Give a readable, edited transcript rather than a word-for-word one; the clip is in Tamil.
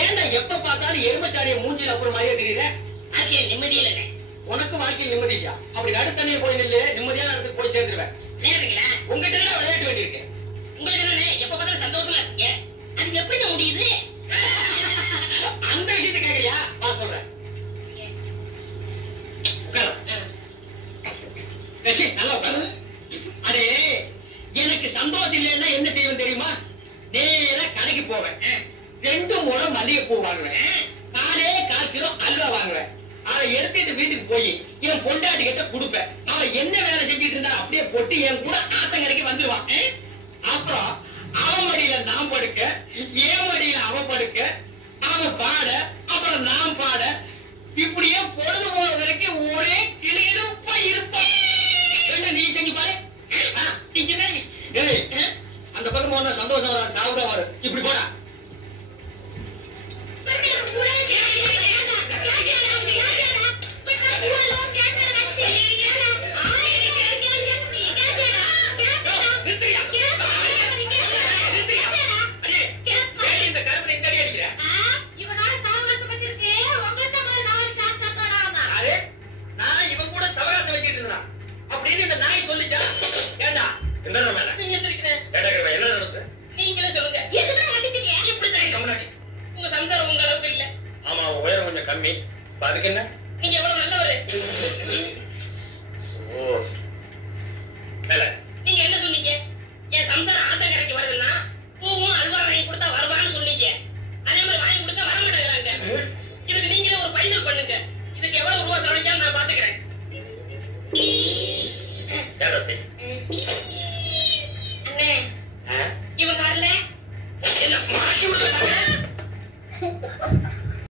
ஏன்டா எப்ப பார்த்தாலும் எருமச்சாடிய மூஞ்சில அப்புறம் மாதிரியே தெரியுற? வாழ்க்கையில் நிம்மதியே இல்லை. உனக்கு வாழ்க்கையில் நிம்மதி இல்லையா? அப்படி நடுத்தண்ணிய போய் நில்லு, நிம்மதியான இடத்துக்கு போய் சேர்ந்துருவேன். நேருங்களா உங்ககிட்ட தான் விளையாட்டு வேண்டியிருக்கு. உங்களுக்கு என்ன எப்ப பார்த்தாலும் சந்தோஷமா இருக்கீங்க? அது எப்படி முடியுது? அந்த விஷயத்தை கேட்கறியா? வா சொல்றேன். நல்லா உட்காரு. அதே எனக்கு சந்தோஷம் இல்லைன்னா என்ன செய்வேன் தெரியுமா? நேரா கடைக்கு போவேன். 2 முழம் மல்லிகைப்பூ வாங்குவேன். 4 கிலோ அல்வா வாங்குவேன். அதை எடுத்துட்டு வீட்டுக்கு போய் என் பொண்டாட்டி கிட்ட கொடுப்பேன். அவன் என்ன வேலை செஞ்சுட்டு இருந்தா அப்படியே போட்டு என் கூட ஆத்தங்கரைக்கு வந்துருவான். அப்புறம் அவன் மடியில நான் படுக்க, என் மடியில அவன் படுக்க, அவன் பாட, அப்புறம் நான் பாட, இப்படியே பொழுது போற வரைக்கும் ஒரே கிளியிருப்பா இருப்பான். நீ செஞ்சு பாரு. அந்த பக்கம் போன சந்தோஷம் வர சாவுதா வரும். இப்படி போடா. கம்மி அதுக்கு என்ன? நீங்க எவ்வளவு நல்லவரு. நீங்க என்ன சொன்னீங்க? என் சம்சாரம் ஆத்தங்கரைக்கு வருதுன்னா பூவும் அல்வா வாங்கி கொடுத்தா வருவான்னு சொன்னீங்க. அதே மாதிரி வாங்கி கொடுத்தா வர மாட்டேங்கிறாங்க. இதுக்கு நீங்களே ஒரு பைசல் பண்ணுங்க. இதுக்கு எவ்வளவு ரூபா செலவழிச்சாலும் நான் பாத்துக்கிறேன். அண்ணே இவங்க வரல என்ன மாட்டி விடுறாங்க.